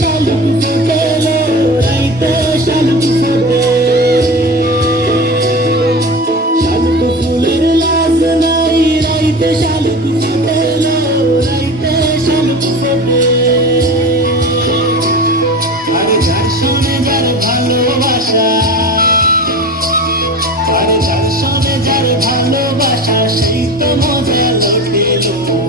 শালুক ফোটেলো, রাইতে শালুক ফোটে। শালুক ফুলের লাজ নাই, রাইতে শালুক ফোটেলো, রাইতে শালুক ফোটে। আর যার শুনে যার ভালোবাসা, আর যার শুনে যার ভালোবাসা, সেই তো মজা লুটেলো।